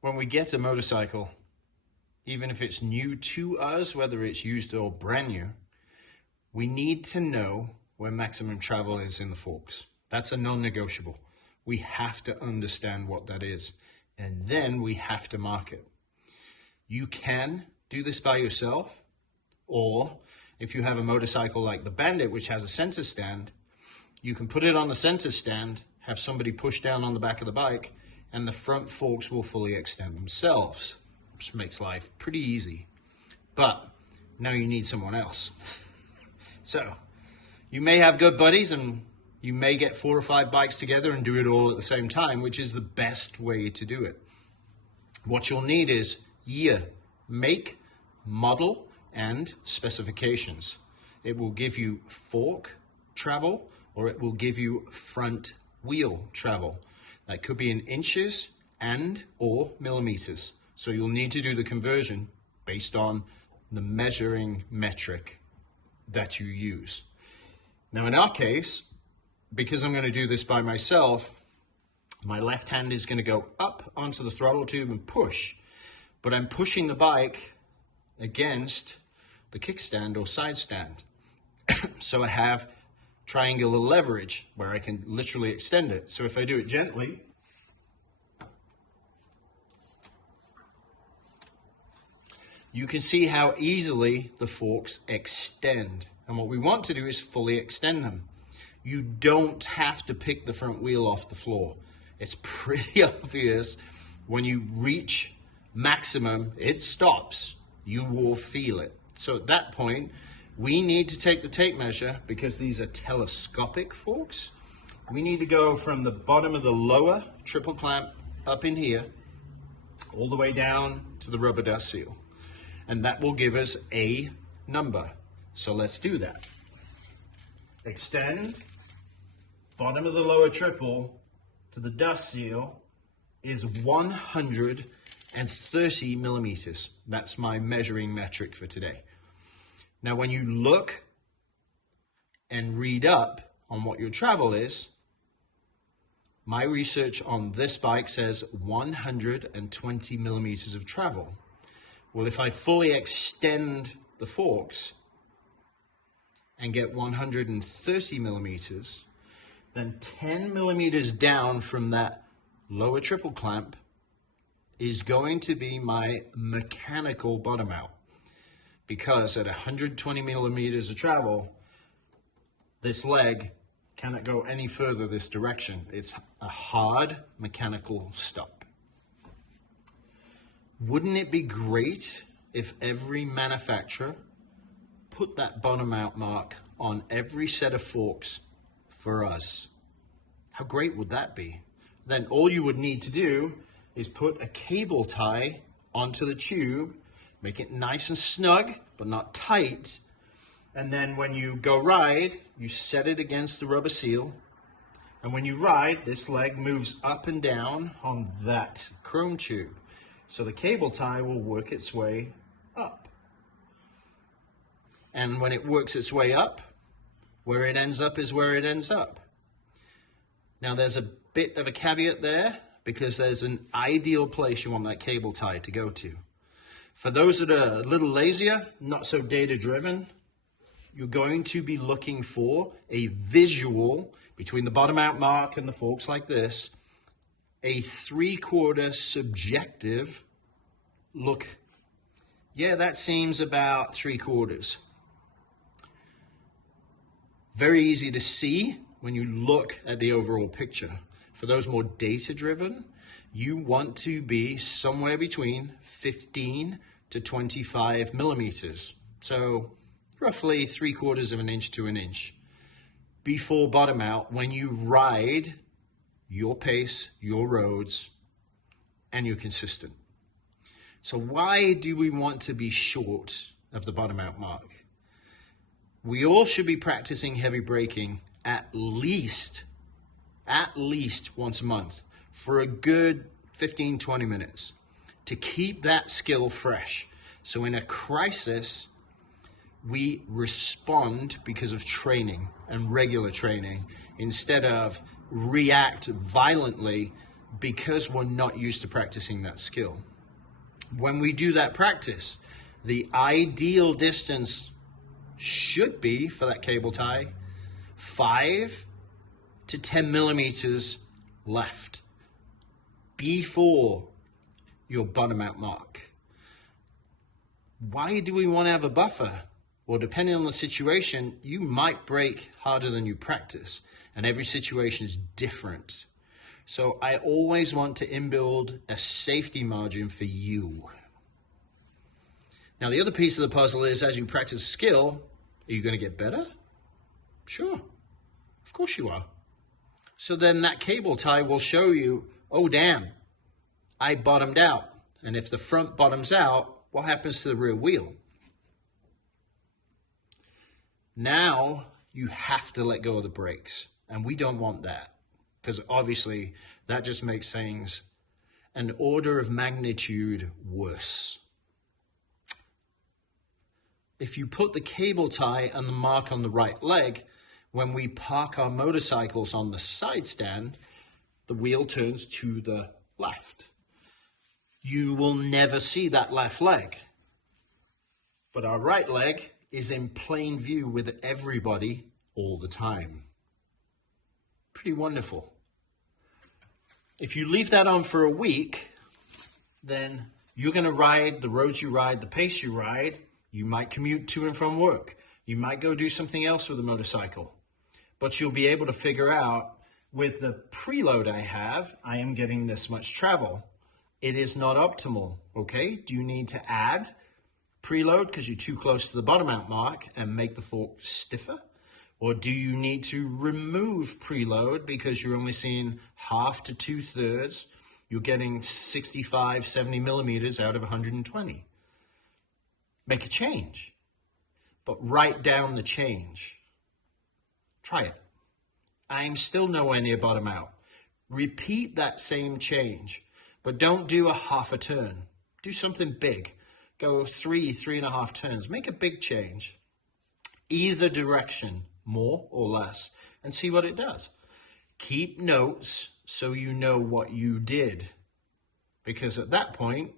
When we get a motorcycle, even if it's new to us, whether it's used or brand new, we need to know where maximum travel is in the forks. That's a non-negotiable. We have to understand what that is, and then we have to mark it. You can do this by yourself, or if you have a motorcycle like the Bandit, which has a center stand, you can put it on the center stand, have somebody push down on the back of the bike, and the front forks will fully extend themselves, which makes life pretty easy. But now you need someone else. So you may have good buddies and you may get 4 or 5 bikes together and do it all at the same time, which is the best way to do it. What you'll need is year, make, model, and specifications. It will give you fork travel, or it will give you front wheel travel. That could be in inches and or millimeters. So you'll need to do the conversion based on the measuring metric that you use. Now in our case, because I'm going to do this by myself, my left hand is going to go up onto the throttle tube and push, but I'm pushing the bike against the kickstand or side stand. So I have triangular leverage where I can literally extend it. So if I do it gently, you can see how easily the forks extend. And what we want to do is fully extend them. You don't have to pick the front wheel off the floor. It's pretty obvious when you reach maximum, it stops. You will feel it. So at that point, we need to take the tape measure because these are telescopic forks. We need to go from the bottom of the lower triple clamp up in here, all the way down to the rubber dust seal. And that will give us a number. So let's do that. Extend, bottom of the lower triple to the dust seal is 130 millimeters. That's my measuring metric for today. Now, when you look and read up on what your travel is, my research on this bike says 120 millimeters of travel. Well, if I fully extend the forks and get 130 millimeters, then 10 millimeters down from that lower triple clamp is going to be my mechanical bottom out. Because at 120 millimeters of travel, this leg cannot go any further this direction. It's a hard mechanical stop. Wouldn't it be great if every manufacturer put that bottom out mark on every set of forks for us? How great would that be? Then all you would need to do is put a cable tie onto the tube, make it nice and snug, but not tight. And then when you go ride, you set it against the rubber seal. And when you ride, this leg moves up and down on that chrome tube. So the cable tie will work its way up. And when it works its way up, where it ends up is where it ends up. Now there's a bit of a caveat there, because there's an ideal place you want that cable tie to go to. For those that are a little lazier, not so data-driven, you're going to be looking for a visual between the bottom out mark and the forks like this, a 3/4 subjective look. Yeah, that seems about 3/4. Very easy to see when you look at the overall picture. For those more data-driven, you want to be somewhere between 15 to 25 millimeters. So roughly 3/4 of an inch to an inch. Before bottom out, when you ride your pace, your roads, and you're consistent. So why do we want to be short of the bottom out mark? We all should be practicing heavy braking at least once a month for a good 15, 20 minutes to keep that skill fresh. So in a crisis, we respond because of training and regular training instead of react violently because we're not used to practicing that skill. When we do that practice, the ideal distance should be for that cable tie 5 to 10 millimeters left before your bottom out mark. Why do we want to have a buffer? Well, depending on the situation, you might break harder than you practice, and every situation is different. So I always want to inbuild a safety margin for you. Now, the other piece of the puzzle is, as you practice skill, are you going to get better? Sure, of course you are. So then that cable tie will show you, oh damn, I bottomed out. And if the front bottoms out, what happens to the rear wheel? Now you have to let go of the brakes, and we don't want that, because obviously that just makes things an order of magnitude worse. If you put the cable tie and the mark on the right leg, when we park our motorcycles on the side stand, the wheel turns to the left. You will never see that left leg, but our right leg is in plain view with everybody all the time. Pretty wonderful. If you leave that on for a week, then you're going to ride the roads you ride, the pace you ride. You might commute to and from work. You might go do something else with a motorcycle. But you'll be able to figure out, with the preload I have, I am getting this much travel. It is not optimal, okay? Do you need to add preload because you're too close to the bottom out mark and make the fork stiffer? Or do you need to remove preload because you're only seeing half to 2/3? You're getting 65, 70 millimeters out of 120. Make a change, but write down the change. Try it. I'm still nowhere near bottom out. Repeat that same change, but don't do a half a turn. Do something big. Go 3.5 turns. Make a big change. Either direction, more or less, and see what it does. Keep notes so you know what you did. Because at that point,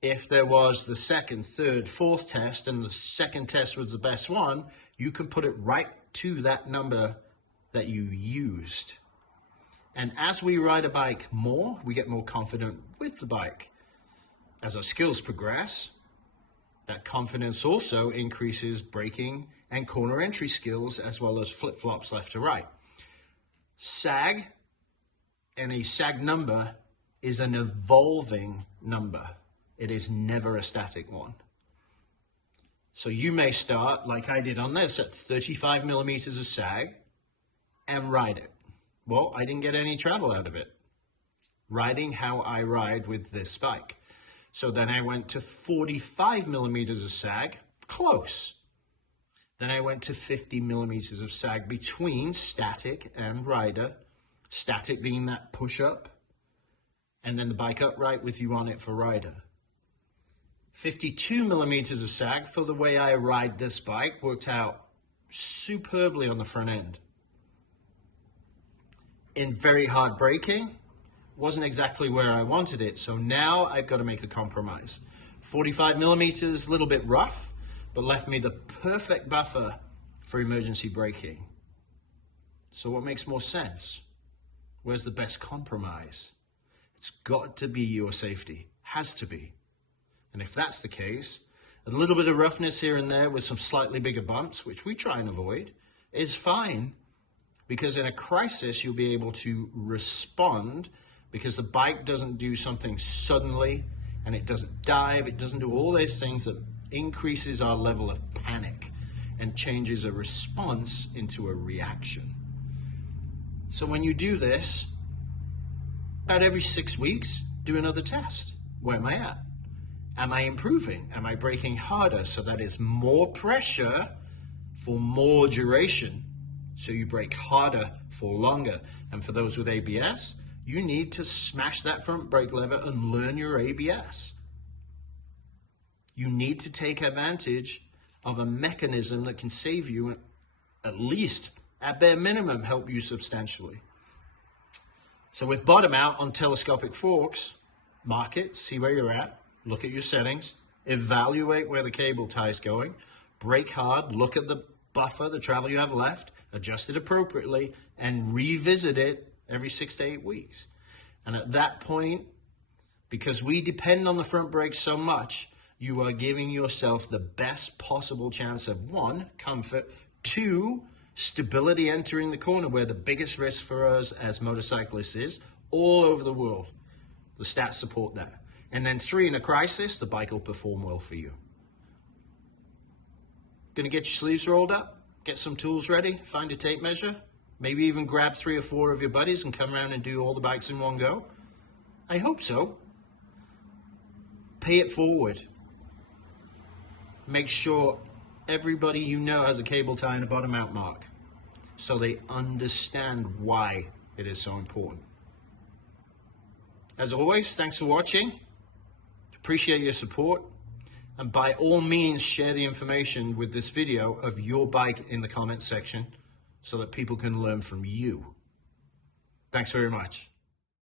if there was the second, third, fourth test, and the second test was the best one, you can put it right to that number that you used. And as we ride a bike more, we get more confident with the bike. As our skills progress, that confidence also increases braking and corner entry skills, as well as flip-flops left to right. Sag and a sag number is an evolving number. It is never a static one. So you may start, like I did on this, at 35 millimeters of sag and ride it. Well, I didn't get any travel out of it. Riding how I ride with this bike. So then I went to 45 millimeters of sag, close. Then I went to 50 millimeters of sag between static and rider. Static being that push up, and then the bike upright with you on it for rider. 52 millimeters of sag for the way I ride this bike worked out superbly on the front end. In very hard braking, wasn't exactly where I wanted it, so now I've got to make a compromise. 45 millimeters, a little bit rough, but left me the perfect buffer for emergency braking. So what makes more sense? Where's the best compromise? It's got to be your safety, has to be. And if that's the case, a little bit of roughness here and there with some slightly bigger bumps, which we try and avoid, is fine, because in a crisis you'll be able to respond, because the bike doesn't do something suddenly, and it doesn't dive, it doesn't do all those things that increases our level of panic and changes a response into a reaction. So when you do this, about every 6 weeks, do another test. Where am I at? Am I improving? Am I braking harder? So that is more pressure for more duration. So you brake harder for longer. And for those with ABS, you need to smash that front brake lever and learn your ABS. You need to take advantage of a mechanism that can save you, at least, at bare minimum, help you substantially. So So with bottom out on telescopic forks, mark it, see where you're at, look at your settings, evaluate where the cable tie is going, brake hard, look at the buffer, the travel you have left, adjust it appropriately, and revisit it every 6 to 8 weeks. And at that point, because we depend on the front brake so much, you are giving yourself the best possible chance of 1, comfort, 2, stability entering the corner, where the biggest risk for us as motorcyclists is all over the world. The stats support that. And then 3, in a crisis, the bike will perform well for you. Gonna get your sleeves rolled up, get some tools ready, find a tape measure, maybe even grab 3 or 4 of your buddies and come around and do all the bikes in one go? I hope so. Pay it forward. Make sure everybody you know has a cable tie and a bottom out mark, so they understand why it is so important. As always, thanks for watching. Appreciate your support. And by all means, share the information with this video of your bike in the comments section so that people can learn from you. Thanks very much.